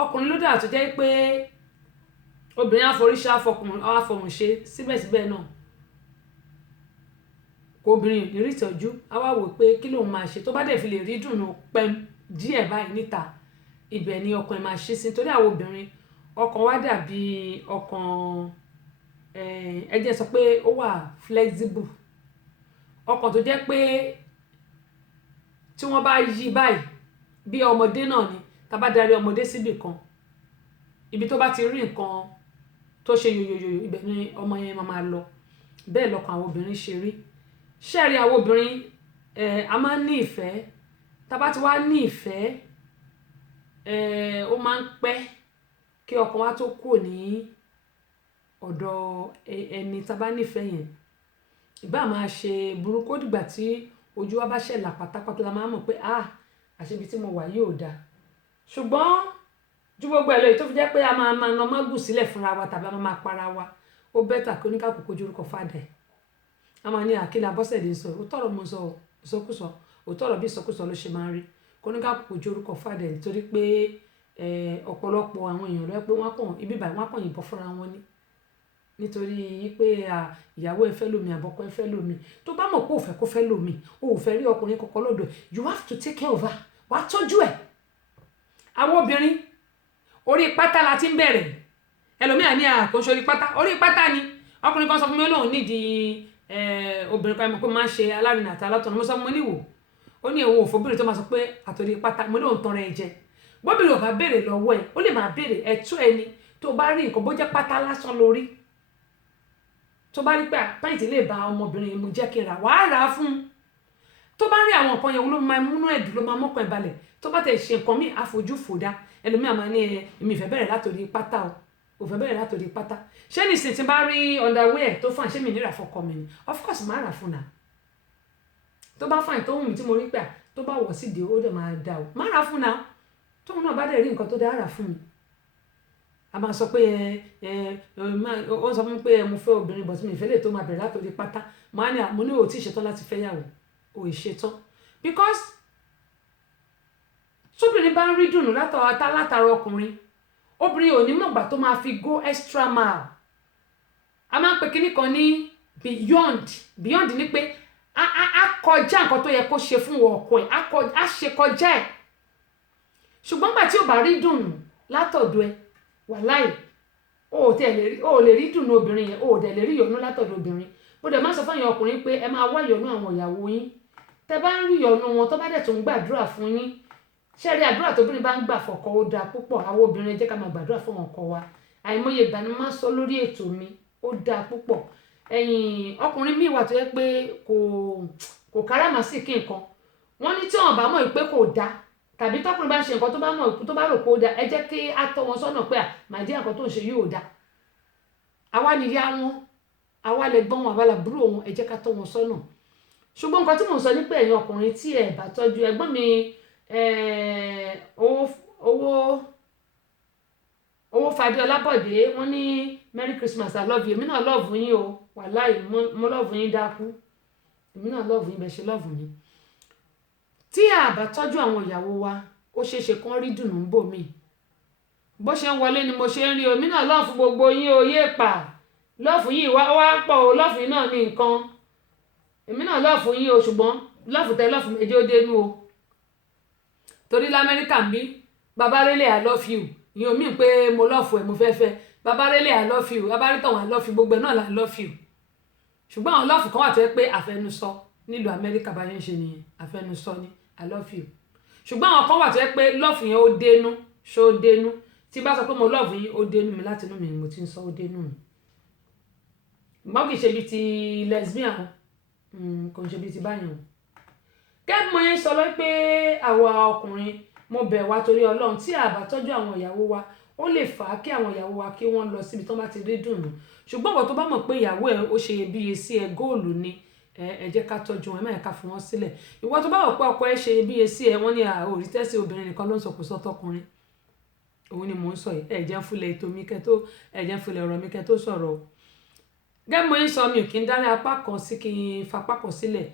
ọkùnrin ló dà tó jẹ́ pé obìnrin àforíṣẹ́ àfọ̀hún ṣe síbẹ̀síbẹ̀ náà kò obìnrin ní rí ìtọ́jú á wá wò pé kí lòun máa ṣe tó bá dẹ̀ fi lè rí dùnú pẹ́m díẹ̀ báyìí níta ibẹ̀ ni ọkàn ẹ̀ máa ṣí sí torí àwọn obìnrin ọkàn wa dàbí ọkàn ẹ jẹ́ sọ pé ó wà flexible ọkàn tó jẹ́ pé tí wọ́n bá yí báyìí bí ọmọdé náà ni tá bá darí ọmọdé síbì kan ibi tó bá ti rí nǹkan tó ṣe yòyòyò ibẹ̀ ni ọmọ yẹn máa lọ bẹ́ẹ̀ lọ́kàn àwọn obìnrin ṣe rí ṣẹ́ẹ̀rí àwọn obìnrin a máa ń ní ìfẹ́ tá bá ti wá ní ìfẹ́ ó máa ń pẹ́ kí ọkàn wa tó kù ní ọ̀dọ̀ ẹni tá bá nífẹ̀ẹ́ yẹn ìbá máa ṣe burúkú ó dìgbà tí ojú wa bá ṣẹ̀lá pátápátá la máa mọ̀ pé àṣebi tí mo wà yóò dáa ṣùgbọ́n ju gbogbo ẹ̀ lọ èyí tó fi jẹ́ pé a máa na mágùn sílẹ̀ fúnra wa tàbí a máa para wa ó bẹ́tà kí oníkàkùn kojú orúkọ fàdà ẹ̀ a máa ní àkílà Abọ́sẹ̀dé sọ òótọ́rọ̀ mo sọ ìsọkúsọ òótọ́rọ̀ bí ìsọkúsọ ló ṣe máa ń rí kí oníkàkùn kojú orúkọ fàdà ẹ̀ nítorí pé ọ̀pọ̀lọpọ̀ àwọn èèyàn rẹ pé wọ́n kàn ibi báyìí wọ́n kàn yìnbọn fúnra wọn ní nítorí pé ìyàwó ẹ fẹ́ lómi àbọ̀kọ ẹ fẹ́ lómi tó bá mọ̀ pé ò fẹ́ kó fẹ́ lómi o ò fẹ́ rí ọkùnrin kankan lọ́dọ̀ you have to take care of her wà á tọ́jú ẹ̀ àwọn obìnrin orí pátá la ti ń bẹ̀rẹ̀ ẹlòmíà ní àkóso orí pátá ni ọkùnrin kan sọ fún mi olóhùn nídìí obìnrin kan pé máa ń ṣe alárinà àti alátọ̀nà mo sọ fún mi níwò ó ní òun òfòbìnrin tó máa sọ pé àtòrí pátá mo lóhùn tán rẹ jẹ bóbìnrin ò bá béèrè lọ́wọ́ ẹ̀ ó lè máa béèrè ẹ̀tọ́ ẹni tó bá rí nǹkan bó jẹ́ pátá lásán lórí tó bá rí pé pàǹtí lè ba ọmọbìnrin mu jẹ́ kí n rà wàá rà á fún un tó bá rí àwọn nǹkan yẹn ló máa múnú ẹ̀dùn ló máa mọ́kàn ẹ̀ balẹ̀ tó bá tẹ̀ ṣe nǹkan míì àfojú fòdá ẹlòmíà máa ní èmi ìfẹ́ bẹ̀rẹ̀ látòrí pátá ò fẹ́ bẹ̀rẹ̀ látòrí pátá ṣé nìsín tí bá rí underwear tó fàn ṣé mi níra fọkọ mi ni of course máa rà fún un náà tó bá fàn tó wù mí tí mo rí pé tó bá wọ̀ sídìí ó dẹ̀ máa dà ó máa rà fún un náà tóun náà bá dẹ̀ rí nǹkan tó dára fún mi a máa sọ pé ó sọ fún mi pé mo fẹ́ obìnrin bọ̀ tí mi ìfẹ́ lè tó máa bẹ̀rẹ̀ látòrí pátá mo ní o tí ì ṣetán láti fẹ́ yàwó o ì ṣetán because tóbìnrin bá ń rí dùnú látara ọkùnrin obìnrin ò ní mọ̀gbà tó máa fi go extra mile a máa ń pe kíní kan ní beyond ni pé a kọjá nǹkan tó yẹ kó ṣe fún ọkọ ẹ̀ a ṣe kọjá ẹ̀ ṣùgbọ́n gbà tí ò bá rí dùnú látọ̀dọ̀ ẹ wàláì o lè rí dùnú obìnrin yẹn o dẹ̀ lè rí ìyọnú látọ̀dọ̀ obìnrin bó dẹ̀ máa sọ fún ẹ̀yin ọkùnrin pé ẹ máa wá ìyọnú àwọn ìyàwó yín tẹ bá ń rí ìyọnú wọn tó bá dẹ̀ tó ń gbàdúrà fún yín ṣẹ́rí àdúrà tóbìnrin bá ń gbà fọ́kọ ó dáa púpọ̀ àwọn obìnrin jẹ́ ká máa gbàdúrà fún ọkọ wa àìmọye ìgbà ni mo máa ń sọ lórí ètò mi ó dáa púpọ̀ ọkùnrin míì wà tó yẹ pé kò káràmásìkí nǹkan wọ́n ní tí wọ́n bá mọ̀ pé kò dáa tàbí tọkùnrin bá ń ṣe nǹkan tó bá mọ̀ tó bá rò pé ó dáa ẹ jẹ́ kí á tọ́ wọn sọ́nà pé màdí nǹkan tó ń ṣe yóò dáa àwa nìyá wọn àwa lè gbọ́n wọn àwa làbúrò wọn ẹ jẹ́ ká tọ́ wọn sọ́nà ṣùgbọ́n nǹkan tí mò ń sọ ní pé ẹ̀yin ọkùnrin tí ẹ bá tọ́jú ẹ̀gbọ́n mi owó Fadé Ọlábọ̀dé wọ́n ní Merry Christmas I love you èmi náà love yín o wàláì mo love yín dákú èmi náà love yín bẹ́ẹ̀ ṣe love mi tí a bá tọ́jú àwọn ìyàwó wa ó ṣeéṣe kán rí dùnú ń bò mí bó ṣe ń wọlé ni mo ṣe ń rí omi náà love gbogbo yín o yé pa love yìí wá pọ̀ o love yín náà ní nǹkan èmi náà love yín o ṣùgbọ́n love tẹ love méjì ó dénú o torí lamẹ́ríkà ń bí babarélé I love you ìyẹn omi pé mo love ẹ mo fẹ́ fẹ́ babarélé I love you babarítọ̀hún I love you gbogbo ẹ̀ náà I love you ṣùgbọ́n àwọn love kan wà tó yẹ pé àfẹnusọ nílùú amẹ́ríkà bá yẹn ṣe nìyẹn àfẹnusọ ni I love you ṣùgbọ́n àwọn kan wà tó yẹ pé love yẹn ó dénú ṣó dénú tí bá sọ pé mo love yín ó dénú mi láti inú mi mo ti ń sọ ó dénú mi ṣùgbọ́n kì í ṣe bí ti lesbian kò ń ṣe bí ti báyìí kẹ́bí mo yẹn sọ lọ pé àwa ọkùnrin mo bẹ̀ wá torí Ọlọ́run tí a bá tọ́jú àwọn ìyàwó wa ó lè fà á kí àwọn ìyàwó wa kí wọ́n lọ síbi tó bá ti rí dùnú ṣùgbọ́n ọ̀pọ̀ tó bá mọ̀ pé ìyàwó ẹ̀ ó ṣe iyebíye sí ẹ góòlù ni ẹ jẹ́ ká tọ́jú wọn ẹ má yẹ ká fi wọ́n sílẹ̀ ìwọ tó bá wọ̀ pé ọkọ ẹ ṣe iyebíye sí ẹ wọ́n ní orí tẹ́sí obìnrin nìkan ló ń sọkò sọ́tọ́kùnrin òun ni mò ń sọ yìí ẹ jẹ́ ń fúnlẹ̀ ètò mi kẹ́tó ẹ jẹ́ ń fúnlẹ̀ ọ̀rọ̀ mi kẹ́tó sọ̀rọ̀ gẹ́gẹ́ mo ń sọ mi ò kí ń dárí apá kan sí kí n fapá kan sílẹ̀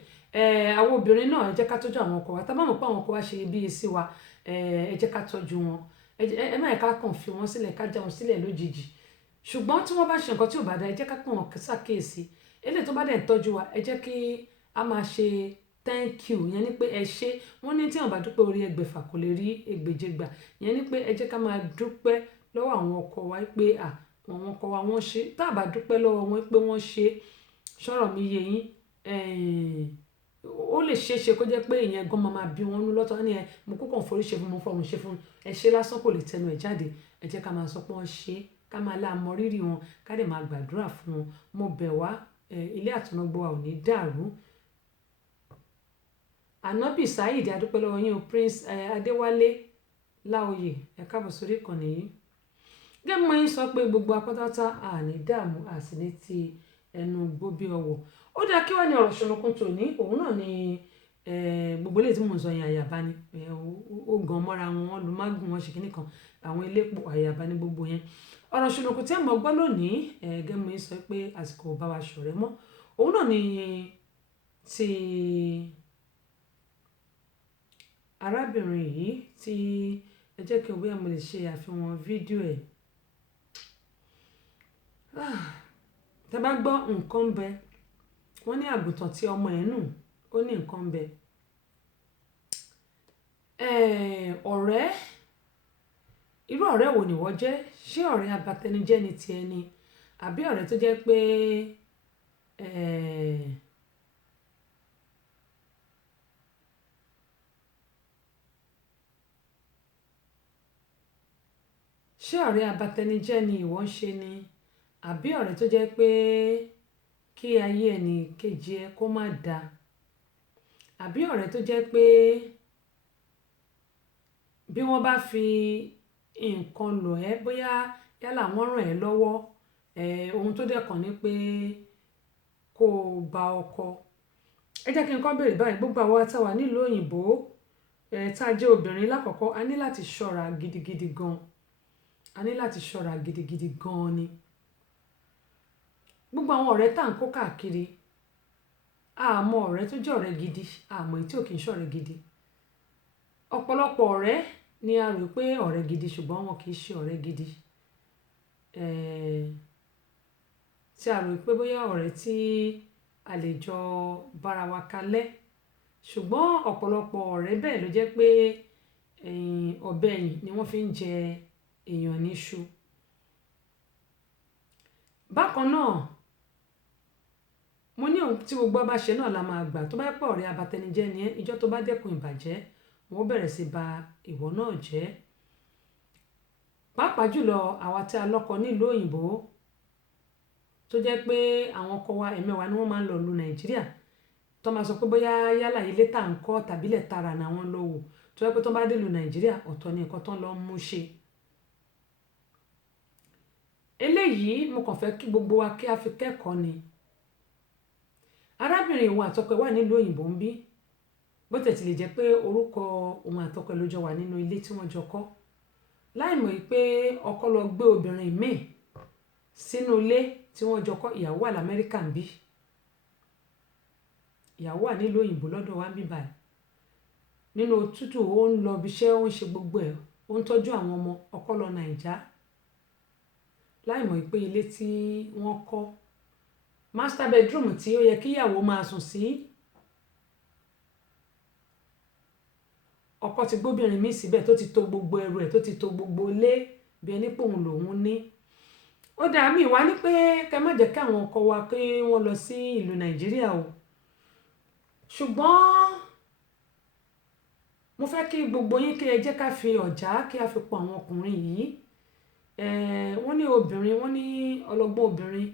àwọn obìnrin náà ẹ jẹ́ ká tọ́jú àwọn ọkọ wa tá bá mọ̀ pé àwọn ọkọ wa ṣe iyebíye sí wa ẹ jẹ́ ká tọ́jú wọn ẹ má yẹ ká kàn fi wọ́n sílẹ̀ ká já wọn sílẹ̀ lójijì ṣùgbọ́n tí wọ́n bá ṣe nǹkan tí ò bá dá ẹ jẹ́ ká pọ̀ wọn ṣàkíyèsí eléyìí tó bá dẹ̀ ń tọ́jú wa ẹ jẹ́ kí a máa ṣe thank you yẹn ni pé ẹ ṣé wọ́n ní tí wọ́n bá dúpẹ́ orí ẹgbẹ̀fà kò lè rí ẹgbẹ̀je gbà yẹn ni pé ẹ jẹ́ ká máa dúpẹ́ lọ́wọ́ àwọn ọkọ wa pé àwọn ọkọ wa wọ́n ṣe tá a bá dúpẹ́ lọ́wọ́ wọn pé wọ́n ṣe sọ̀rọ̀ mi yé yín ó lè ṣeéṣe kó jẹ́ pé ìyẹn gan máa bí wọn nú lọ́tọ̀ ní ẹ mo kó kàn forí ṣe fún mo fọrùn ṣe fún ẹ ṣe lásán kò lè tẹnu ẹ jáde ẹ jẹ́ ká máa sọ pé wọ́n ṣe ká máa láàmọ rírì wọn ká dẹ̀ máa gbàdúrà fún wọn mo bẹ̀ wá ilé àtúnúgbò wa ò ní dàrú. Ànábì Saheed adúpẹ́ lọ́wọ́ yín o Prince Adéwálé Láòyè ẹ káàbọ̀ sórí ìkànnì yìí gẹ́gẹ́ mọ́ yín sọ pé gbogbo apátátá àní dààmú àti ní ti ẹnu gbóbi ọwọ́ ó dáa kí wá ní ọ̀rọ̀ ṣonukun tòní òun náà ni gbogbo eléyìí tí mò ń sọ yẹn àyàbá ni ó gan mọ́ra wọn lu mágùn wọn ṣe kínní kan àwọn elépo àyàbá ní gbogbo yẹn ọ̀rọ̀ ṣonukun tí mo gbọ́ lónìí gẹ́gẹ́ mọ́ yín sọ pé àsìkò bá wa ṣọ̀rẹ́ mọ́ òun náà ni ti arábìnrin yìí tí ẹ jẹ́ kí n bóyá mo lè ṣe àfihàn fídíò ẹ̀ tẹ́ bá gbọ́ nǹkan ń bẹ wọ́n ní àgùntàn tí ọmọ ẹ̀ nù ó ní nǹkan ń bẹ ọ̀rẹ́ irú ọ̀rẹ́ wo ni wọ́n jẹ́ ṣé ọ̀rẹ́ abatẹnijẹ́ ni tiẹ̀ ni àbí ọ̀rẹ́ tó jẹ́ pé ṣé ọ̀rẹ́ abatẹnijẹ́ ni ìwọ ń ṣe ni àbí ọ̀rẹ́ tó jẹ́ pé kí ayé ẹnì kejì ẹ kó má dáa àbí ọ̀rẹ́ tó jẹ́ pé bí wọ́n bá fi nǹkan lò ẹ́ bóyá yálà wọ́n ràn ẹ́ lọ́wọ́ ohun tó dẹ̀ kàn ní pé kó o bá ọkọ ẹ jẹ́ kí n kọ́ béèrè báyìí gbogbo àwa tá wà nílùú òyìnbó tá a jẹ́ obìnrin lákọ̀ọ́kọ́ a ní láti ṣọ́ra gidigidi gan a ní láti ṣọ́ra gidigidi gan ni gbogbo àwọn ọ̀rẹ́ tá à ń kó káàkiri àmọ́ ọ̀rẹ́ tó jẹ́ ọ̀rẹ́ gidi àmọ́ èyí tí ò kì í ṣọ̀rẹ́ gidi ọ̀pọ̀lọpọ̀ ọ̀rẹ́ ni a rò pé ọ̀rẹ́ gidi ṣùgbọ́n wọn kì í ṣe ọ̀rẹ́ gidi tí a rò pé bóyá ọ̀rẹ́ tí a lè jọ bára wa kalẹ̀ ṣùgbọ́n ọ̀pọ̀lọpọ̀ ọ̀rẹ́ bẹ́ẹ̀ ló jẹ́ pé ọ̀bẹ ẹ̀yìn ni wọ́n fi ń jẹ èèyàn níṣu bákan náà mo ní ohun tí gbogbo bá ṣe náà la máa gbà tó bá pẹ́ ọ̀rẹ́ abatẹnijẹ́ ni ẹ́ ìjọ́ tó bá dẹ́kun ìbàjẹ́ wọ́n bẹ̀rẹ̀ sí ba ìwọ náà jẹ́ pàápàá jùlọ àwa tí a lọ́kọ nílùú òyìnbó tó jẹ́ pé àwọn ọkọ wa ẹ̀mẹ́wàá ni wọ́n máa ń lọ lu Nàìjíríà tó máa sọ pé bóyá yálà ilé tá à ń kọ́ tàbí ilẹ̀ tara ni àwọn lọ wò tó jẹ́ pé tó bá dé lu Nàìjíríà ọ̀tọ̀ ni nǹkan tó ń lọ mú ṣe eléyìí mo kàn fẹ́ kí gbogbo wa kí a fi kẹ́kọ̀ọ́ ni arábìnrin òun àtọkọ wà nílùú òyìnbó ń bí bó tẹ̀ tí lè jẹ́ pé orúkọ òun àtọkọ ló jọ wà nínú ilé tí wọ́n jọ kọ́ láìmọ̀ pé ọkọ lọ gbé obìnrin míì sínú ilé tí wọ́n jọ kọ́ ìyàwó wà l'Amẹ́ríkà ń bí ìyàwó wà nílùú òyìnbó lọ́dọ̀ wa ń bí báyìí nínú òtútù ó ń lọ ibiṣẹ́ ó ń ṣe gbogbo ẹ̀ ó ń tọ́jú àwọn ọmọ ọkọ lọ Nàìjà láìmọ̀ pé ilé tí wọ́n kọ́ master bedroom tí ó yẹ kí ìyàwó máa sùn sí ọkọ ti gbóbìnrin míì síbẹ̀ tó ti tò gbogbo ẹrù ẹ̀ tó ti tò gbogbo ilé bí ẹni pé òun lòun ní ó dàá mí wá ní pé kẹ́ má jẹ́ kí àwọn ọkọ wa kí wọ́n lọ sí ìlú Nàìjíríà o ṣùgbọ́n mo fẹ́ kí gbogbo yín kí ẹ jẹ́ ká fi ọ̀já kí a fi pọ̀ àwọn ọkùnrin yìí wọ́n ní obìnrin wọ́n ní ọlọ́gbọ́n obìnrin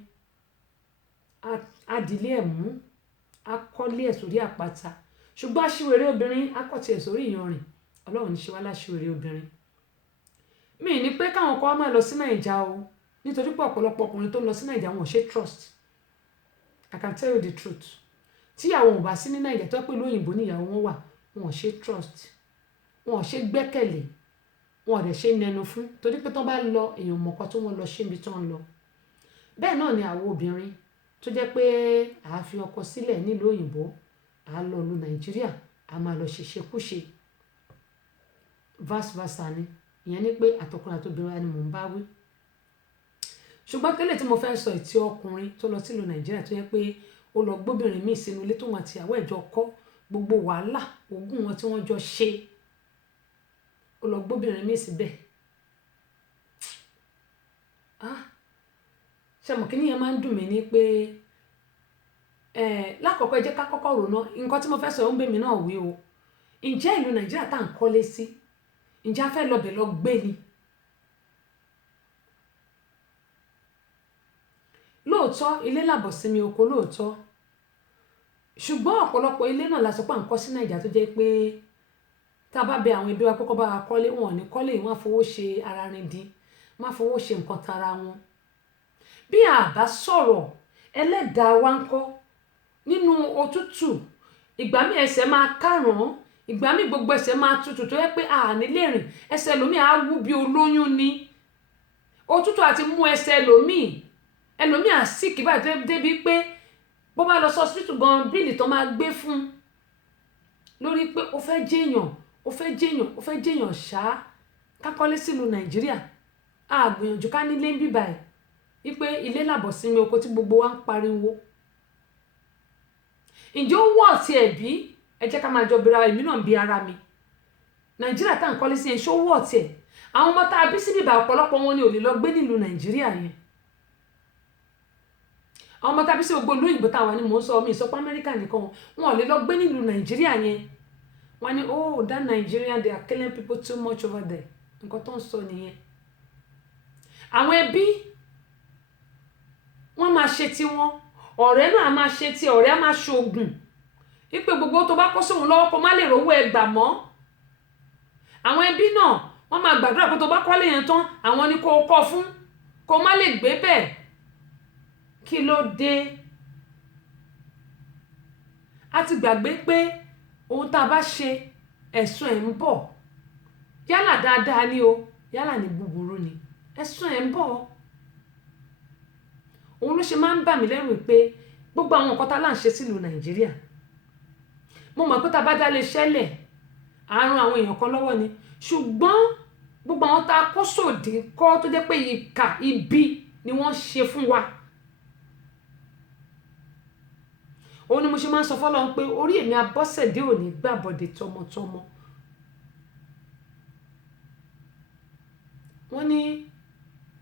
adìlé ẹ̀ mú akọ́lé ẹ̀ sórí àpáta ṣùgbọ́n aṣiwèrè obìnrin akọ̀tì ẹ̀ sórí ìyanrìn Ọlọ́run ní ṣe wá láṣiwèrè obìnrin mi ní pé káwọn kan máa lọ sí Nàìjà o nítorí pé ọ̀pọ̀lọpọ̀ ọkùnrin tó ń lọ sí Nàìjà wọn ò ṣe trust I can tell you the truth tíyàwó wọn bá sí ní Nàìjà tó pé lóyìnbó níyàwó wọn wà wọn ò ṣe trust wọn ò ṣe gbẹ́kẹ̀lé wọn ò dẹ̀ ṣe nẹnu fún torí pé tó bá lọ èèyàn mọ̀ọ́kọ́ tó wọ́n lọ ṣé ibi tó ń lọ bẹ́ẹ̀ náà ni àwọn obìnrin tó jẹ́ pé a fi ọkọ sílẹ̀ nílùú òyìnbó a lọ lu Nàìjíríà a máa lọ ṣèṣekúṣe vice versa ni ìyẹn ni pé àtọkùnrin àtobìnrin ni mò ń bá wí. Ṣùgbọ́n tẹ́lẹ̀ tí mo fẹ́ sọ ìtì ọkùnrin tó lọ sílùú Nàìjíríà tó yẹ pé ó lọ gbóbìnrin míì sínú ilé tó wọn àti ìyàwó ẹ̀jọ kọ́ gbogbo wàhálà ogún wọn tí wọ́n jọ ṣe, ó lọ gbóbìnrin míì síbẹ̀. Ṣé mo kí ni yẹn máa ń dùn mí ní pé lákọ̀ọ́kọ́ ẹ jẹ́ ká kọ́kọ́ rò náà nǹkan tí mo fẹ́ sọ ó ń bẹ mi náà wí o. Ǹjẹ́ ìlú Nàìjíríà tá à ń kọ́lé sí, ǹjẹ́ a fẹ́ lọ bẹ̀ lọ gbé ni? Lóòótọ́ ilé làbọ̀ sí mi oko lóòótọ́, ṣùgbọ́n ọ̀pọ̀lọpọ̀ ilé náà la sọ pé à ń kọ́ sí Nàìjíríà tó jẹ́ pé tá a bá bẹ àwọn ẹbí wa kọ́kọ́ bá wa kọ́lé, wọn ò ní kọ́lé yìí, wọ́n á fowó ṣe ara rin dín, wọ́n á fowó ṣe nǹkan tara wọn. Bí a bá sọ̀rọ̀ ẹlẹ́dàá wa ń kọ́ nínú òtútù, ìgbà mi ẹsẹ̀ máa káràn, ìgbà mi gbogbo ẹsẹ̀ máa tutù tó yẹ pé a ní lè rìn, ẹsẹ̀ lómi á wú bí olóyún ni. Òtútù àti mú ẹsẹ̀ ẹlòmíì á sick báyìí débi pé bó bá lọ sí hospital gan bíìlì tó máa gbé fún lórí pé ó fẹ́ jẹ́yàn ṣá. Ká kọ́lé sílùú Nàìjíríà, a gbìyànjú ká nílé ń bíbà ẹ̀ wípé ilé làbọ̀ sí mi oko tí gbogbo wa ń pariwo. Ǹjẹ́ ó wọ̀ tí ẹ̀ bí? Ẹ jẹ́ ká máa jọ bira èmi náà bí ara mi. Nàìjíríà tá à ń kọ́lé sí ẹ̀ ṣó wọ̀ tí ẹ̀? Àwọn ọmọ tá a bí sí bíbà ọ̀pọ̀lọpọ̀ wọn ni ò lè lọ gbé nílùú Nàìjíríà yẹn. Àwọn ọmọ tá a bí sí gbogbo ìlú òyìnbó táwa ni mò ń sọ, mi ìsọpọ̀ Amẹ́ríkà nìkan wọn ò lè lọ gbé nílùú Nàìjíríà yẹn. Wọ́n ní oh that Nigerian they are killing people too much over there. Nǹkan tó ń sọ nìyẹn. Àwọn ẹbí wọ́n máa ṣe tiwọn, ọ̀rẹ́ náà máa ṣe ti ọ̀rẹ́ á máa ṣoògùn wípé gbogbo tó bá kó sóhun lọ́wọ́ kó má lè rówó ẹgbà mọ́. Àwọn ẹbí náà wọ́n máa gbàdúrà pé tó bá kọ́lé yẹn tán àwọn ni kó kọ́ fún kó má lè gbé bẹ́ẹ̀. Kí ló dé? A ti gbàgbé pé ohun tá a bá ṣe ẹ̀san ẹ̀ ń bọ̀, yálà dáadáa ni o yálà ní búburú ni, ẹ̀san ẹ̀ ń bọ̀. Òun ló ṣe máa ń bà mí lẹ́rù pé gbogbo àwọn nǹkan tá là ń ṣe sílùú Nàìjíríà, mo mọ̀ pé tá a bá dá lè ṣẹlẹ̀ àrùn àwọn èèyàn kan lọ́wọ́ ni, ṣùgbọ́n gbogbo àwọn tá a kó sòdì kọ́ tó jẹ́ pé ìkà ibi ni wọ́n ṣe fún wa. Òun ni mo ṣe máa ń sọ fọ́lọ́run pé orí èmi Abọ́sẹ̀dé ò ní gbàbọ̀dé tọmọtọmọ. Wọ́n ní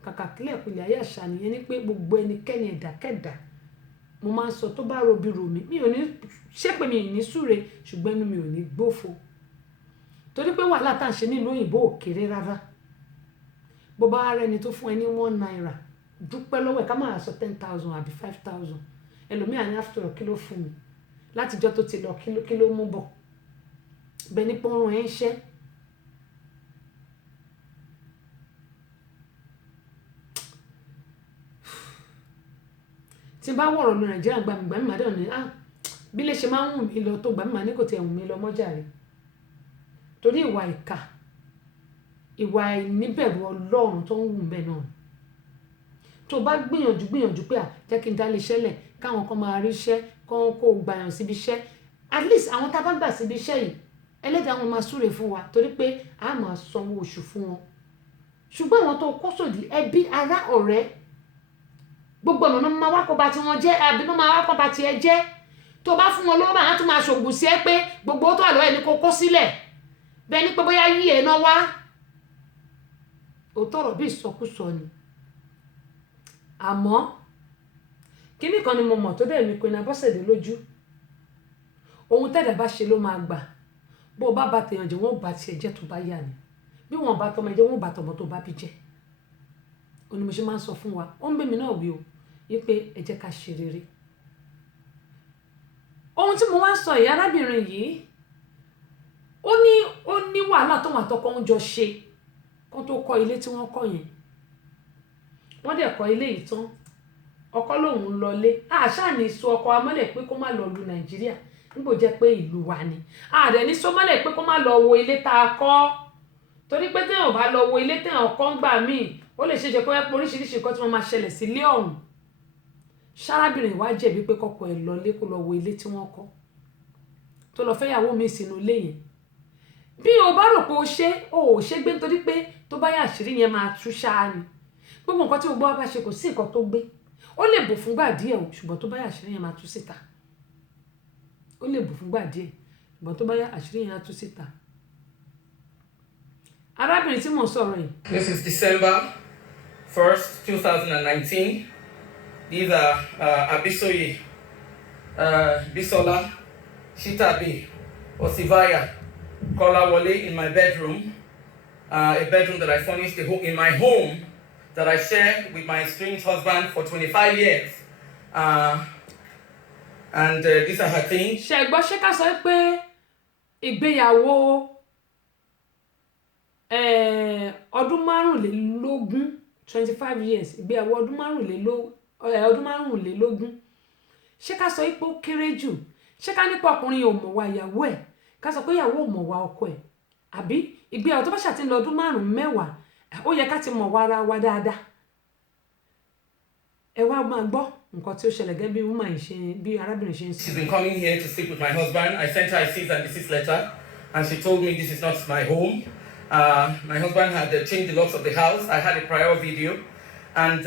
kàkà kílẹ̀ kulẹ̀ ayé àṣà nìyẹn ní pé gbogbo ẹnikẹ́ni ẹ̀dákẹ́dà mo máa ń sọ tó bá robi rò mí, mi ò ní ṣépè, mi ò ní súre, ṣùgbọ́n inú mi ò ní gbófo. Torí pé wàhálà tá à ń ṣe nílùú òyìnbó ò kéré rárá. Bó bá rẹni tó fún ẹ ní 1 naira dúpẹ́ lọ́wọ́ ẹ̀, ká máa sọ 10,000 àbí 5,000. Ẹlòmíà ní after all kí ló fún mi látijọ́ tó ti lọ, kí ló mú bọ̀ bẹ́ẹ̀ ní pọ́nrún ẹ̀ ń ṣẹ́. Tí n bá wọ̀rọ̀ lu Nàìjíríà gbàmìgbà mi máa dẹ̀ ní bí lè ṣe máa ń wù mí lọ tó gbà mí máa ní kò tiẹ̀ wù mí lọ mọ́jà rẹ̀. Torí ìwà ìkà, ìwà ìníbẹ̀rù Ọlọ́run tó ń wù bẹ́ẹ̀ náà. Tó bá gbìyànjú pé jẹ́ kí n dá lè ṣẹlẹ̀ káwọn kan máa rí iṣẹ́ kó gbàyàn síbi iṣẹ́, at least àwọn tá a bá gbà síbi iṣẹ́ yìí ẹlẹ́dàá wọn máa súre fún wa torí pé a máa sanwó oṣù fún wọn. Ṣùgbọ́n àwọn tó kó sòdì ẹbí ará ọ̀rẹ́ gbogbo ọ̀nà máa wá kó ba ti wọn jẹ́ àbí máa wá kó ba ti ẹ jẹ́. Tó bá fún wọn lówó máa tún máa ṣògùn sí ẹ pé gbogbo tó wà lọ́wọ́ ẹ ní kó kó sílẹ̀ bẹ́ẹ̀ ni pé bóyá yí ẹ̀ náà wá. Òótọ́ ọ̀rọ̀ bí ìsọkúsọ ni. Àmọ́ kíní kan ni mo mọ̀ tó dẹ̀ mi Queen Abọ́sẹ̀dé lójú, ohun tẹ́lẹ̀ bá ṣe ló máa gbà. Bó bá bá tèèyàn jẹ́ wọ́n bá tiẹ̀ jẹ́ tó bá yà ni, bí wọ́n bá tọmọ jẹ́ wọ́n bá tọmọ tó bá bí jẹ́. Òun ni mo ṣe máa ń sọ fún wa, ó ń bẹ mi náà wí o wípé ẹ jẹ́ ká ṣe rere. Ohun tí mo wá ń sọ yìí, arábìnrin yìí ó ní wàhálà tóun àtọkọ ń jọ ṣe kó tó kọ́ ilé tí wọ́n kọ́ yẹn. Wọ́n dẹ̀ kọ́ ilé yìí tán, ọkọ lòun ń lọlé. Àṣà ní sọ ọkọ amọ́lẹ̀ pé kó má lọ lu Nàìjíríà nígbò jẹ́ pé ìlú wa ni. Àdẹ̀ ní sọ mọ́lẹ̀ pé kó má lọ wo ilé tá a kọ́, torí pé téèyàn bá lọ wo ilé téèyàn kọ́ ń gbà míì ó lè ṣe jẹ́ pé oríṣiríṣi nǹkan tí wọ́n máa ṣẹlẹ̀ sí ilé ọ̀hún. Ṣárábìnrin wá jẹ̀bi pé kọ́kọ́ ẹ̀ lọlé kó lọ wo ilé tí wọ́n kọ́ tó lọ fẹ́yàwó mi sínú ilé yẹn. Bí o bá rò pé o ṣe gbé nítorí pé tó bá yá àṣírí yẹn máa tú ṣáá ni gbogbo nǹkan tí gbogbo wa bá ṣe kò sí nǹkan tó gbé ó lè bò fúngbà díẹ̀ o ṣùgbọ́n tó bá yá àṣírí yẹn máa tú síta ó lè bò fúngbà díẹ̀ ṣùgbọ́n tó bá yá àṣírí yẹn á tú síta. arábìnrin tí mò ń sọ̀rọ̀ yìí. This is December 1st, 2019. These are Abisoye, Bisola, Shitabi, Osivaya, Kolawole in my bedroom, a bedroom that I furnished in my home that I share with my estranged husband for 25 years. And these are her things. Ṣé gbọ́ ṣé ká sọ pé ìgbéyàwó ọdún márùnlélógún 25 years ìgbéyàwó ọdún márùnlélógún ṣé ká sọ pé ó kéré jù ṣé ká nípa ọkùnrin ò mọ̀ wá ìyàwó ẹ̀ ká sọ pé ìyàwó ò mọ̀ wá ọkọ ẹ̀ àbí ìgbéyàwó tó bá ṣàtì ń lọ ọdún mẹ́wàá ó yẹ ká ti mọ̀ wá ara wa dáadáa. Ẹ wá máa gbọ́ nǹkan tí ó ṣẹlẹ̀ gẹ́gẹ́ bí woman ṣe bí arábìnrin ṣe ń sọ. She's been coming here to sleep with my husband. I sent her a cease and desist letter and she told me this is not my home. My husband had changed the locks of the house. I had a prior video and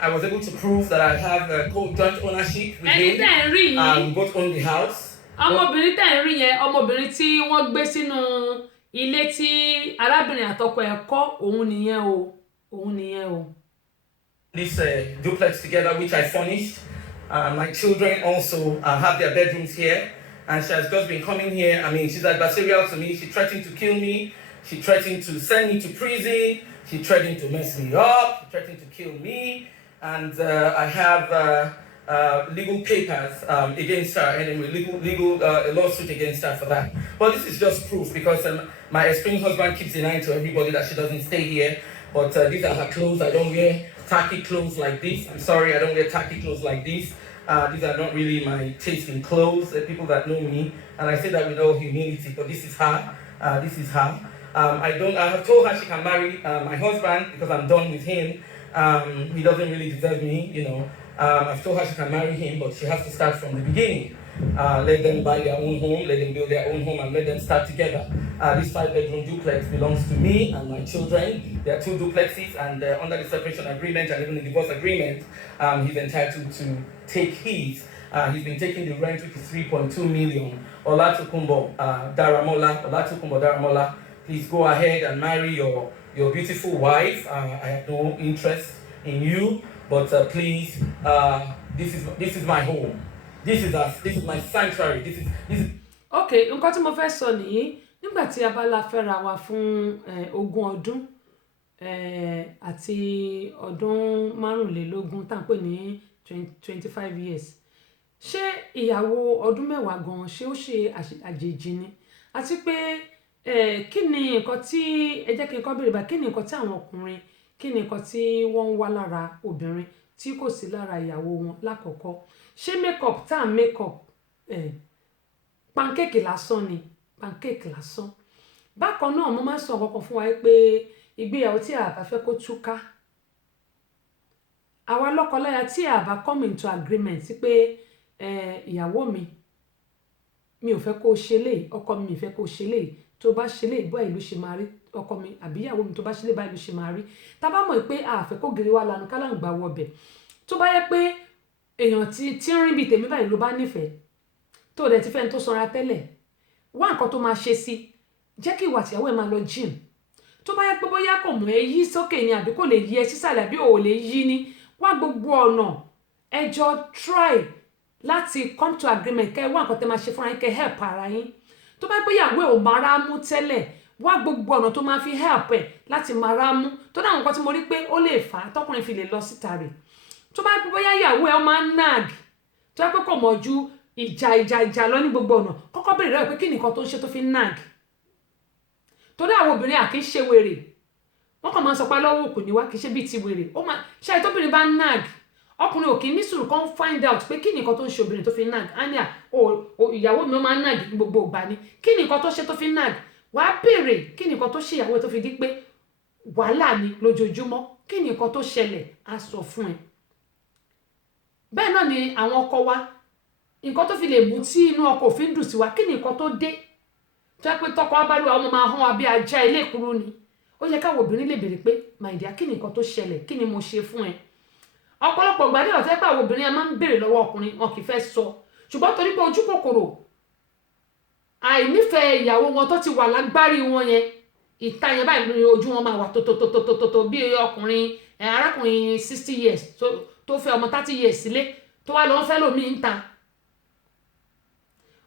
I was able to prove that I have joint ownership with him. We both own the house. Ọmọbìnrin tẹ́ ń rí yẹn ọmọbìnrin tí wọ́n gbé sínú ilé tí arábìnrin àtọkọ ẹ̀ kọ́ òun nìyẹn o. This duplex together which I furnished. My children also have their bedrooms here and she has just been coming here. I mean, she's adversarial to me. She threatened to kill me. She threatened to send me to prison. She threatened to mess me up. She threatened to kill me. And I have legal papers against her, anyway, legal lawsuit against her for that. But this is just proof because my estranged husband keeps denying to everybody that she doesn't stay here. But these are her clothes. I don't wear tacky clothes like this. I'm sorry, I don't wear tacky clothes like this. These are not really my taste in clothes. People that know me, and I say that with all humility. But this is her. This is her. I have told her she can marry my husband because I'm done with him. He doesn't really deserve me, you know. I've told her she can marry him, but she has to start from the beginning. Let them buy their own home, let them build their own home, and let them start together. This 5-bedroom duplex belongs to me and my children. There are 2 duplexes, and under the separation agreement and even the divorce agreement, he's entitled to take his. He's been taking the rent, which is 3.2 million. Olatukumbo Daramola, please go ahead and marry your beautiful wife. I have no interest in you, but please, this is my home. This is us. This is my sanctuary. This is. Okay, nǹkan tí mo fẹ́ sọ nìyí nígbà tí a bá la fẹ́ra wa fún 20 ọdún àti ọdún márùnlélógún tá à ń pè ní 25 years ṣé ìyàwó ọdún mẹ́wàá gan ṣé ó ṣe àjèjì ni àti pé kí ni nǹkan tí ẹ jẹ́ kí n kọ́ bèrè bá kí ni nǹkan tí àwọn ọkùnrin kí ni nǹkan tí wọ́n ń wá lára obìnrin tí kò sí lára ìyàwó wọn lákọ̀ọ́kọ́ ṣé makeup tá à ń makeup pancake lásán ni pancake lásán bákan náà mo máa ń sọ kankan fún wa pé ìgbéyàwó tí a bá fẹ́ kó túká àwa lọ́kọláya tí a bá come into agreement pé ìyàwó mi ò fẹ́ kó ṣe lè ọkọ mi fẹ́ kó ṣe lè tó bá ṣe lè bọ́ ìlú ṣe máa rí ọkọ mi àbí ìyàwó mi tó bá ṣe lè bá ìlú ṣe máa rí tá bá mọ̀ pé a fẹ́ kó gèrè wa lanu ká láǹgbà wọbẹ̀ tó bá yẹ pé èèyàn tí ń rìn bíi tèmi báyìí ló bá nífẹ̀ẹ́ tó dẹ̀ ti fẹ́ tó sanra tẹ́lẹ̀ wá nǹkan tó máa ṣe sí jẹ́ kí ìwà tìyàwó ẹ̀ máa lọ gym tó bá yẹ pé bóyá kò mọ̀ ẹ́ yí sókè ni àbí kò lè yí ẹ sísàlẹ̀ àbí ò lè yí ni wá gbogbo ọ̀nà ẹjọ́ try láti come to agreement kẹ́ wá nǹkan tẹ́ máa ṣe fúnra yín kẹ́ help ara yín tó bá yẹ pé ìyàwó ẹ̀ ò máa rá mú tẹ́lẹ̀ wá gbogbo ọ̀nà tó máa fi help ẹ̀ láti máa rá mú tó dáhùn nǹkan tí mo rí pé ó lè fà á tọkùnrin fi lè lọ síta rẹ̀ tó bá pẹ́ bóyá ìyàwó ẹ̀ ó máa ń nag tó yẹ pé kò mọ̀ ju ìjà lọ ní gbogbo ọ̀nà kọ́kọ́ bèrè rẹ̀ pé kí nìkan tó ń ṣe tó fi ń nag torí àwọn obìnrin àkì í ṣe wèrè wọ́n kàn máa ń sọ pé lọ́wọ́ òkú ni wá kì í ṣe bíi ti wèrè ó máa ṣe àyè tóbìnrin bá ń nag ọkùnrin ò kì í ní sùúrù kan find out pé kí nìkan tó ń ṣe obìnrin tó fi ń nag ania ìyàwó mi ó máa ń nag ní gbogbo ìgbà ni kí nìkan tó ṣe tó fi ń nag wàá bèrè kí nìkan tó ṣe ìyàwó tó fi di pé wàhálà ni lójoojúmọ́ kí nìkan tó ṣẹlẹ̀ á sọ fún ẹ bẹ́ẹ̀ náà ni àwọn ọkọ wa nǹkan tó fi lè mú tí inú ọkọ òfin dùn sí wa kí ni nǹkan tó dé tó yẹ pé tọkọ wa bá lù àwọn ọmọ máa hàn wá bí ajá ilé ìkúrú ni ó ó yẹ káwọn obìnrin lè béèrè pé my dear kí ni nǹkan tó ṣẹlẹ̀, kí ni mo ṣe fún ẹ. Ọ̀pọ̀lọpọ̀ ìgbà dẹ̀ ọ̀tẹ́ pé àwọn obìnrin a máa ń béèrè lọ́wọ́ ọkùnrin wọn kì í fẹ́ sọ, ṣùgbọ́n torí pé ojú kòkòrò àìnífẹ̀ẹ́ ìyàwó wọn tó ti wà lágbárí wọn yẹn, ìta yẹn báyìí ní ojú wọn máa wà tótótótótótó bí ọkùnrin arákùnrin 60 years tó fẹ́ ọmọ 30 years sílé tó wá lọ ń fẹ́ lómi ń ta.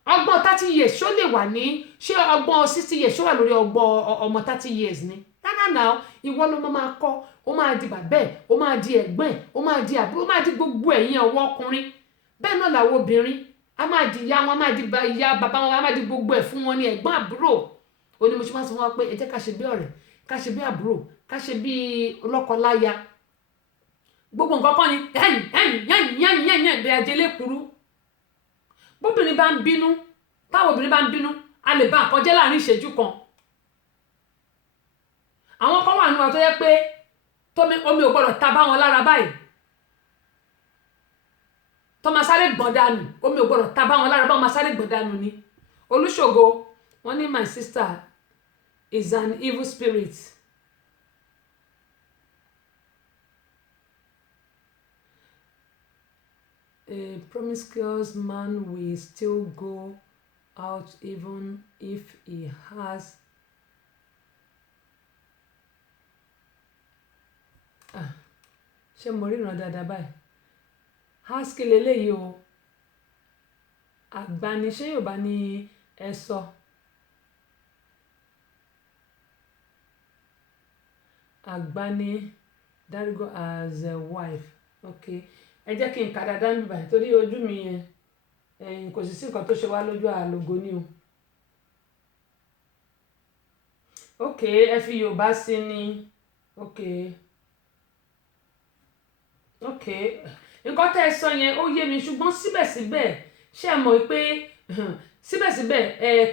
Ọgbọ́n 30 years ṣó lè wà ní, ṣé ọgbọ́n 60 years ṣó wà lórí ọgbọ́n ọmọ 30 years ni? Rárá náà, ìwọ ló máa kọ́, ó máa di bàbá ẹ̀, ó máa di ẹ̀gbọ́n ẹ̀, ó máa di àbúrò, ó máa di gbogbo ẹ̀yin ọwọ́ ọkùnrin. Bẹ́ẹ̀ náà làwọn obìnrin a máa di ìyá wọn, a máa di ìyá bàbá wọn, a máa di gbogbo ẹ̀ fún wọn ní ẹ̀gbọ́n àbúrò. Ó ní mo ṣe máa sọ fún wọn pé ẹ jẹ́ ká ṣe bí ọ̀rẹ́, ká ṣe bí àbúrò, ká ṣe bí ọlọ́kọláya. Gbogbo nǹkan kan ni yẹ́n bí ajé lékuru. Bóbìnrin bá ń bínú, táwọn obìnrin bá ń bínú, a lè bá nǹkan jẹ́ láàrin ìṣẹ́jú kan. Àwọn kan wà nínú wa tó yẹ pé omi ò gbọdọ̀ ta bá wọn lára báyìí. Tó máa sáré gbọ̀n dànù, omi ò gbọdọ̀ ta bá wọn lára báwọn máa sáré gbọ̀n dànù ni. Olúṣògo, wọ́n ní my sister is an evil spirit. A promiscuous man will still go out even if he has ṣé mo ríran dáadáa báyìí? Haski leléyìí o, àgbàni ṣé Yorùbá ní ẹ sọ. Àgbàni Darigo as a wife. Okay, ẹ jẹ́ kí n kà dáadáa níbí báyìí torí ojú mi yẹn kò sì sí nǹkan tó ṣe wá lójú àlògo ni o. Okay, ẹ fi Yorùbá sí ni. Okay, nǹkan tẹ́ ẹ sọ yẹn ó yé mi, ṣùgbọ́n síbẹ̀síbẹ̀ ṣé ẹ mọ̀ pé síbẹ̀síbẹ̀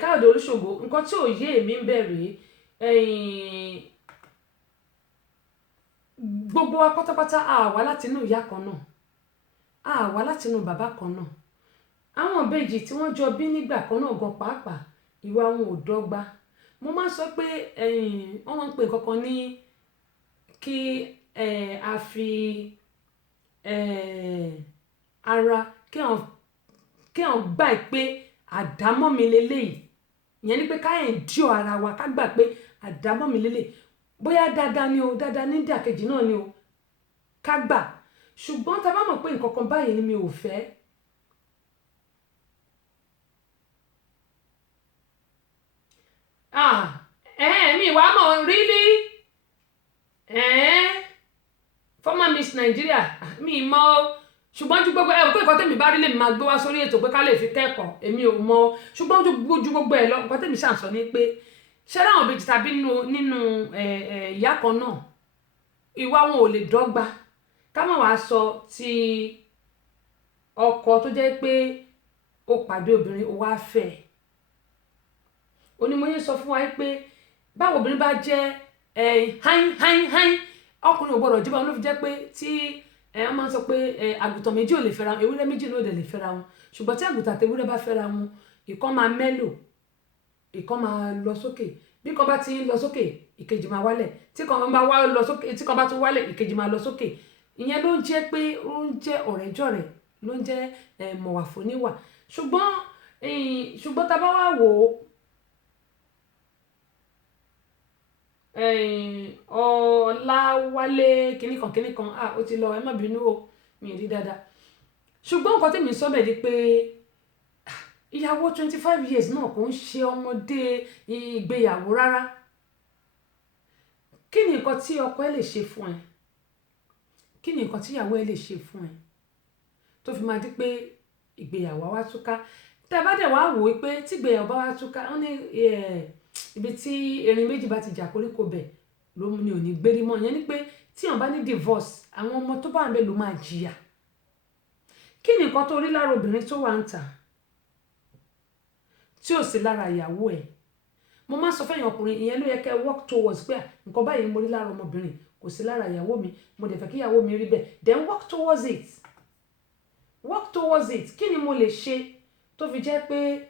Káyọ̀dé Olúṣògo, nǹkan tí ò yé èmi ń bẹ̀rẹ̀ gbogbo wa pátápátá a wá láti inú ìyá kan náà, a wá láti inú bàbá kan náà. Àwọn ìbejì tí wọ́n jọ bí nígbà kan náà gan pàápàá ìwà wọn ò dọ́gba. Mo máa ń sọ pé wọ́n máa ń pè kankan ní kí a fi ara kí àwọn gbà pé àdámọ́ mi leléyìí, ìyẹn ni pé ká endure ara wa, ká gbà pé àdámọ́ mi leléyìí, bóyá dáadáa ni o, dáadáa ní ìdàkejì náà ni o, ká gbà. Ṣùgbọ́n tá bá mọ̀ pé nǹkan kan báyìí ni mi ò fẹ́, mi wàá mọ̀ really former Miss Nigeria mi mọ̀, ṣùgbọ́n ju gbogbo pé nǹkan tèmi bá rí lèmi máa gbé wá sórí ètò pé ká lè fi kẹ́kọ̀ọ́, èmi ò mọ̀. Ṣùgbọ́n ju gbogbo ẹ̀ lọ, nǹkan tèmi ṣàǹsọ ni pé ṣé láwọn ìbejì tàbí nínú ìyá kan náà ìwà wọn ò lè dọ́gba. Ká má wàá sọ ti ọkọ tó jẹ́ pé ó pàdé obìnrin ó wá fẹ́. Onímọ̀ye sọ fún wa pé báwo obìnrin bá jẹ́ ọkùnrin ò gbọdọ̀ jíba. Ló fi jẹ́ pé tí wọ́n máa ń sọ pé àgùntàn méjì ò lè fẹ́ra wọn, ewúrẹ́ méjì ló dẹ̀ lè fẹ́ra wọn. Ṣùgbọ́n tí àgùntàn àti ewúrẹ́ bá fẹ́ra wọn, ìkan máa mẹ́lò, ìkan máa lọ sókè. Bí kan bá ti ń lọ sókè, ìkejì máa wálẹ̀. Tí kan bá wá lọ sókè, tí kan bá tún wálẹ̀, ìkejì máa lọ sókè. Ìyẹn ló ń jẹ́ pé ó ń jẹ́ ọ̀rẹ́jọ̀rẹ́, ló ń jẹ́ mọ̀wàfóníwà. Ṣùgbọ́n tá bá wá wò ó, Ọláwálé kìnnìkan ó ti lọ, ẹ má bínú o, mi rí dáadáa. Ṣùgbọ́n nǹkan tèmi sọ bẹ́ẹ̀ ni pé ìyàwó 25 years náà kò ń ṣe ọmọdé ìgbéyàwó rárá. Kí ni nǹkan tí ọkọ ẹ lè ṣe fún ẹ? Kí ni nǹkan tí ìyàwó ẹ lè ṣe fún ẹ tó fi máa di pé ìgbéyàwó wá túká? Tẹ́ bá dẹ̀ wá wò ó pé tí ìgbéyàwó bá wá túká, wọ́n ní ibi tí erin méjì bá ti jà koríko bẹ̀ ló ní ò ní gbérí mọ́. Ìyẹn ni pé tí wọ́n bá ní divorce, àwọn ọmọ tó bá ń bẹ ló máa jìyà. Kí ni nǹkan tó rí lára obìnrin tó wà ń tà tí ò sí lára ìyàwó ẹ̀? Mo máa sọ fẹ́yìn ọkùnrin, ìyẹn ló yẹ kẹ́ work towards pé nǹkan báyìí mo rí lára ọmọbìnrin, kò sí lára ìyàwó mi, mo dẹ̀ fẹ́ kí ìyàwó mi rí bẹ́ẹ̀. Then work towards it. Work towards it. Kí ni mo lè ṣe tó fi jẹ́ pé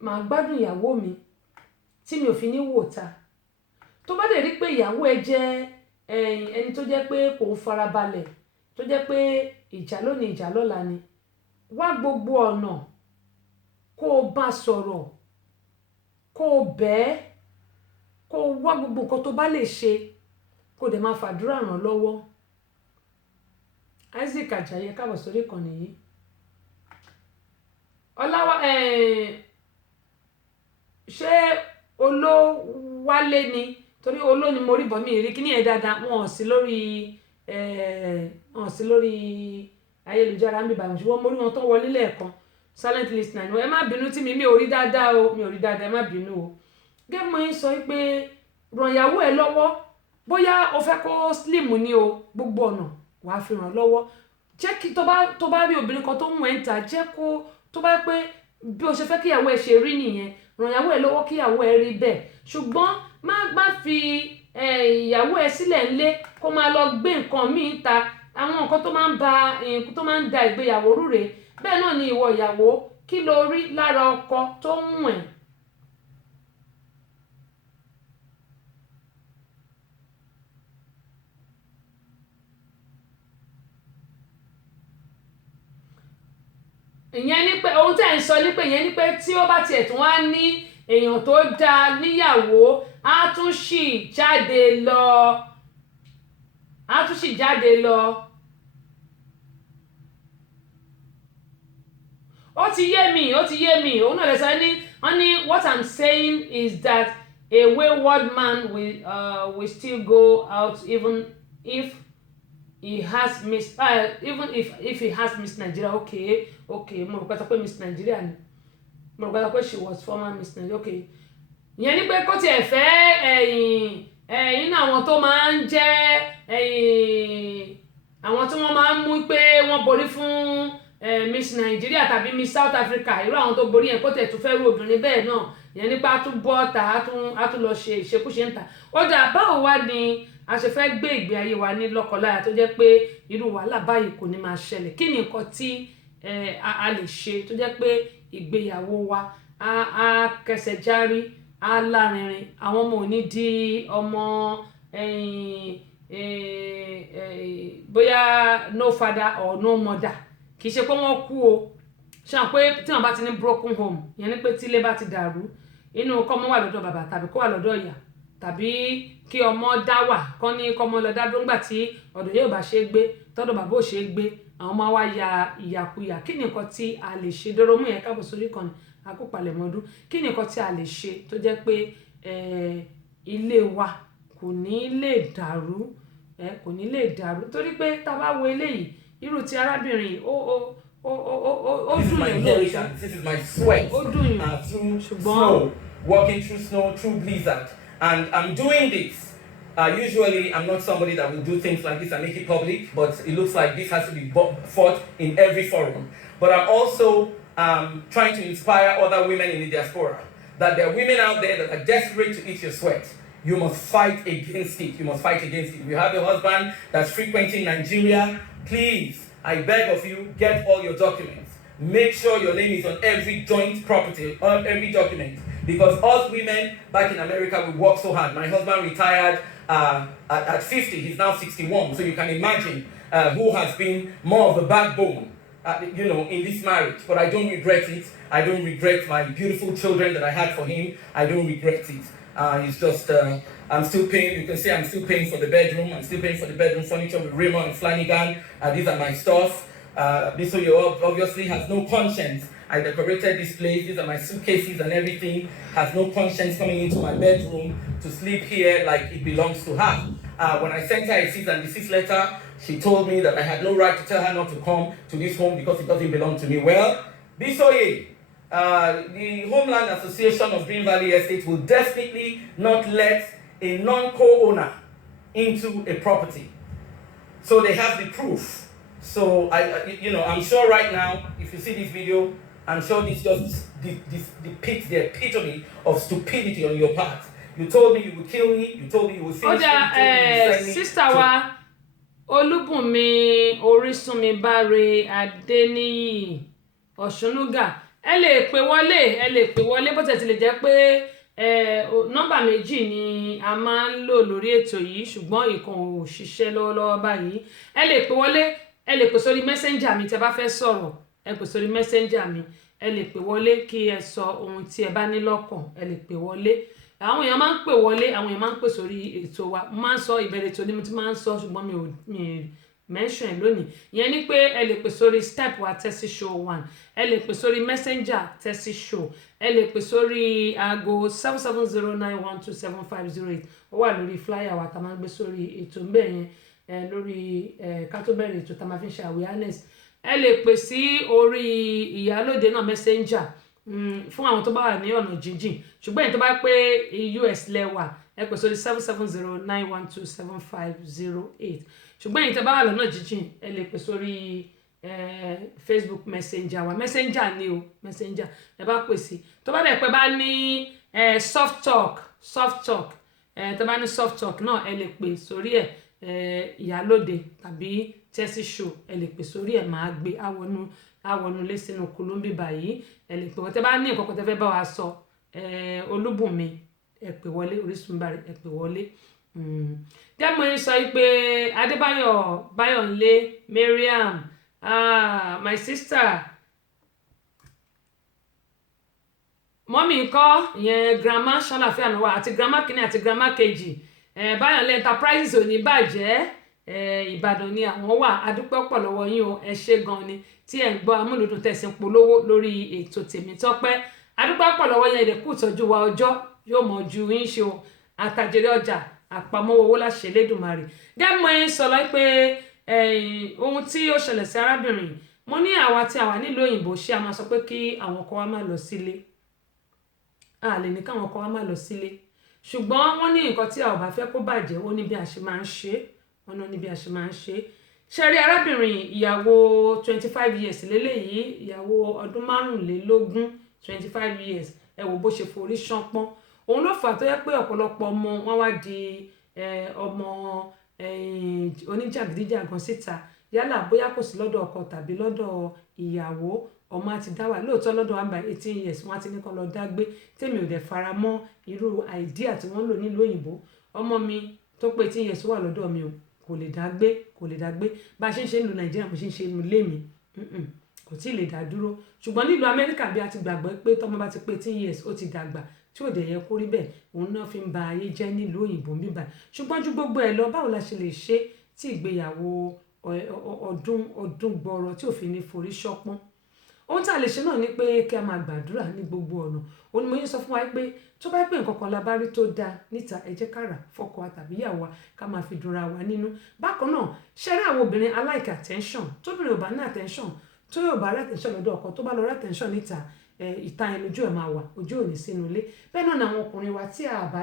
màá gbádùn ìyàwó mi tí mi ò fi ní wò ta, tó bá dẹ̀ rí pé ìyàwó ẹ jẹ́ ẹni tó jẹ́ pé kò ń farabalẹ̀, tó jẹ́ pé ìjà lónìí ìjà lọ́la ni, wá gbogbo ọ̀nà kó o bá sọ̀rọ̀, kó o bẹ́ẹ̀, kó o wá gbogbo nǹkan tó bá lè ṣe, kó o dẹ̀ máa fàdúrà ràn lọ́wọ́. Isaac Ajayi, káàbọ̀ sórí ìkànnì yìí. Ọláwá ṣé Olówálé ni, torí Oló ni mo rí bọ̀ mí rí kíní ẹ̀ dáadáa, wọn ò sí lórí ayélujára ń bí bàmí, ṣùgbọ́n mo rí wọn tó wọlé lẹ́ẹ̀kan silent listener ni ẹ má bínú tí mi ò rí dáadáa o, mi ò rí dáadáa, ẹ má bínú o. Gẹ́gẹ́ mo yín sọ pé ràn ìyàwó ẹ lọ́wọ́, bóyá o fẹ́ kó slim ni o, gbogbo ọ̀nà wàá fi ràn lọ́wọ́. Jẹ́ kí tó bá rí obìnrin kan tó ń wẹ̀ ń ta, jẹ́ kó tó bá pé bí o ṣe fẹ́ kí ìyàwó ẹ ṣe rí nìyẹn, ràn ìyàwó ẹ lọ́wọ́ kí ìyàwó ẹ rí bẹ́ẹ̀. Ṣùgbọ́n má fi ìyàwó ẹ sílẹ̀ ńlé kó máa lọ gbé nǹkan míì ta, àwọn nǹkan tó máa ń da ìgbéyàwó rú rèé. Bẹ́ẹ̀ náà ni ìwọ ìyàwó, kí lo rí lára ọkọ tó ń wẹ̀? ìyẹn ní pé ohun tẹ́ ń sọ ní pé ìyẹn ní pé tí ó bá tiẹ̀ tún wá ní èèyàn tó dáa níyàwó, á tún sì jáde lọ. ó ti yé mi òun náà lè sọ ní what I'm saying is that a wayward man will still go out even if he has Miss Nigeria. Okay mo rò pé sọ pé Miss Nigeria ni, mo rò pé sọ pé she was former Miss Nigeria. Okay, ìyẹn ní pé kó tiẹ̀ fẹ́ nínú àwọn tó máa ń jẹ́ àwọn tí wọ́n máa ń mú pé wọ́n borí fún Miss Nigeria tàbí Miss South Africa, irú àwọn tó borí yẹn kó tẹ̀ tún fẹ́ rú obìnrin bẹ́ẹ̀ náà, ìyẹn nípa á tún bọ́ ta á tún lọ ṣe ìṣekúṣe ń ta. Ó dà, báwo wá ni a ṣe fẹ́ gbé ìgbé ayé wa ní lọ́kọláya tó jẹ́ pé irú wàhálà báyìí kò ní máa ṣẹlẹ̀? Kí ni nǹkan tí a lè ṣe tó jẹ́ pé ìgbéyàwó wa á kẹsẹ̀ járí, á lárinrin, àwọn ọmọ ò ní di ọmọ bóyá no father or no mother? Kì í ṣe pé wọ́n kú o, ṣe hàn pé tí wọ́n bá ti ní broken home, ìyẹn ní pé tí ilé bá ti dàrú, inú kọ́mọ wà lọ́dọ̀ bàbá tàbí kó wà lọ́dọ̀ ìyá, tàbí kí ọmọ dá wà kọ́ ní kọ́mọ lọ dá dúró ńgbà tí ọ̀dọ̀ yóò bá ṣe é gbé, tọ́dọ̀ bàbá ò ṣe é gbé, àwọn ọmọ wa ya ìyàkuyà. Kí ni nǹkan tí a lè ṣe? Doromu yẹn káàbọ̀ sórí ìkànnì akópalẹ̀ mọ́dún. Kí ni nǹkan tí a lè ṣe tó jẹ́ pé ilé wa kò ní lè dàrú, torí pé tá a bá wo eléyìí, irú ti arábìnrin ó dùn yẹn lóòótọ́. This is my sweat. Ó dùn yẹn, Through ṣùgbọ́n snow, walking through snow, through blizzard, and I'm doing this. Usually, I'm not somebody that will do things like this and make it public, but it looks like this has to be fought in every forum. But I'm also trying to inspire other women in the diaspora, that there are women out there that are desperate to eat your sweat. You must fight against it. You must fight against it. If you have a husband that's frequenting Nigeria, please, I beg of you, get all your documents. Make sure your name is on every joint property, on every document. Because us women back in America, we work so hard. My husband retired at 50, he's now 61. So you can imagine who has been more of the backbone, in this marriage. But I don't regret it. I don't regret my beautiful children that I had for him. I don't regret it. It's just, I'm still paying, you can see I'm still paying for the bedroom. I'm still paying for the bedroom furniture with Raymond and Flanagan. These are my stuff. This one obviously has no conscience. I decorated this place. These are my suitcases and everything. Has no conscience coming into my bedroom to sleep here like it belongs to her. When I sent her a cease and desist letter, she told me that I had no right to tell her not to come to this home because it doesn't belong to me. Well, Bisoye, the Homeland Association of Green Valley Estate will definitely not let a non-co-owner into a property. So they have the proof. So I'm sure right now, if you see this video, I'm sure this just depicts the epitome of stupidity on your part. You told me you would kill me. You told me you would finish me. Sister wa Olúbùnmi Orísunmibáre Adéníyì Ọ̀ṣúnúgà, ẹ lè pè wọlé bó tẹ̀ ti lè jẹ́ pé nọ́mbà méjì ni a máa ń lò lórí ètò yìí ṣùgbọ́n ìkan ò ṣiṣẹ́ lọ́wọ́lọ́wọ́ báyìí. Ẹ lè pè wọlé, ẹ lè pè sórí messenger mi tẹ́ bá fẹ́ sọ̀rọ̀, ẹ pè sórí messenger mi, ẹ lè pè wọlé kí ẹ sọ ohun tí ẹ bá ní lọ́kàn, ẹ lè pè wọlé. Àwọn èèyàn máa ń pè wọlé, àwọn èèyàn máa ń pè sórí ètò wa. Mo máa ń sọ ìbẹ̀rẹ̀ ètò ni mo ti máa ń sọ ṣùgbọ́n mi mention ẹ̀ lónìí. Ìyẹn ni pé ẹ lè pè sórí Skype wa Tessy Show 1, ẹ lè pè sórí messenger Tessy Show, ẹ lè pè sórí aago 7709127508. Ó wà lórí flyer wa tá máa ń gbé sórí ètò ń bẹ̀ yẹn, lórí ká tó bẹ̀rẹ̀ ètò tá máa fi ń ṣe awareness. Ẹ lè pè sí orí ìyálóde náà messenger fún àwọn tó bá wà ní ọ̀nà jíjìn ṣùgbọ́n èyí tó bá pé US lẹ́wà ẹ pè sórí 7709127508 ṣùgbọ́n èyí tó bá wà lọ́nà jíjìn ẹ lè pè sórí Facebook messenger wa messenger ni o messenger ẹ bá pè sí. Tó bá dẹ̀ pé bá ní soft talk tó bá ní soft talk náà ẹ lè pè sórí ìyálóde tàbí Tessy Show, ẹ lè pè sórí máa gbé àwọn lé sínú kulumbi báyìí. Ẹ lè pè wọ́n tẹ́ bá ní nǹkan kan tẹ́ fẹ́ bá wa sọ, Olúbùnmi ẹ pè wọlé, Orísun Bari ẹ pè wọlé. Dẹ́mọ̀ yín sọ pé Adébáyọ̀ Báyọ̀nlé Mariam, my sister mọ́mí ńkọ́ ìyẹn grandma ṣàlàfíà náà wà àti grandma kìíní àti grandma kejì, Báyọ̀nlé enterprises ò ní bàjẹ́, Ìbàdàn ni àwọn wà. Adúpẹ́ pọ̀ lọ́wọ́ yín o, ẹ ṣé gan ni tí ẹ̀ ń gbọ́ amúlùdùn tẹ̀sí polówó lórí ètò Tèmítọ́pẹ́. Adúpẹ́ pọ̀ lọ́wọ́ yín, ẹ̀dẹ̀ kú ìtọ́jú wa, ọjọ́ yóò mọ̀ ju yín ṣe o, àtàjèrè ọjà àpamọ́ owó láṣẹ Elédùmarè. Dẹ́mọ̀ yín sọ lọ pé ohun tí ó ṣẹlẹ̀ sí arábìnrin, mo ní àwa tí a wà nílùú òyìnbó ṣé a máa sọ pé kí àwọn ọkọ wa má lọ sílé, a lè ní káwọn ọkọ wa má lọ sílé ṣùgbọ́n wọ́n ní nǹkan tí a ò bá fẹ́ kó bàjẹ́ ó ní bí a ṣe máa ń ṣe, wọ́n ní bí a ṣe máa ń ṣe. Ṣé rí arábìnrin ìyàwó 25 years lélẹ́yìí, ìyàwó ọdún 25 years, ẹ wò bó ṣe forí ṣánpọ́n. Òun ló fà tó yẹ pé ọ̀pọ̀lọpọ̀ ọmọ wọn wá di ọmọ oníjàgídíjàgan síta, yálà bóyá kò sí lọ́dọ̀ ọkọ tàbí lọ́dọ̀ ìyàwó, ọmọ àti dá wà lóòótọ́ lọ́dọ̀ àgbà 18 years wọ́n ti ní kó lọ dágbé. Tèmi ò dẹ̀ fara mọ́ irú àìdíà tí wọ́n ń lò nílùú òyìnbó. Ọmọ mi tó pé 18 years wà lọ́dọ̀ mi o, kò lè dágbé bá a ṣe ń ṣe nílùú Nàìjíríà mo ṣe ń ṣe inú ilé mi, kò tí ì lè dá dúró. Ṣùgbọ́n nílùú Amẹ́ríkà bí a ti gbàgbọ́ pé tọ́mọ bá ti pé 18 years ó ti dàgbà, tí ò dẹ̀ yẹ kó rí bẹ́ẹ̀, òun náà fi ń ba ayé jẹ́ nílùú òyìnbó ń bíbà. Ṣùgbọ́n ju gbogbo ẹ̀ lọ, báwo la ṣe lè ṣe tí ìgbéyàwó ọdún gbọọrọ tí ò fi ní forí ṣọpọ́n? Ohun tí a lè ṣe náà ni pé kí a máa gbàdúrà ní gbogbo ọ̀nà. Ó ní mo yín sọ fún wa pé tó bá pé nǹkan kan la bá rí tó dáa níta, ẹ jẹ́ ká rà fọ́kọ wa tàbí ìyàwó wa ká máa fi dunra wa nínú. Bákan náà ṣẹ́rí àwọn obìnrin alike attention, tóbìnrin ò bá ní attention, tó yóò bá rí attention lọ́dọ̀ ọkọ, tó bá lọ rí attention níta, ìta ẹnu ojú ẹ̀ máa wà, ojú ò ní sínú ilé. Bẹ́ẹ̀ náà ni àwọn ọkùnrin wa tí a bá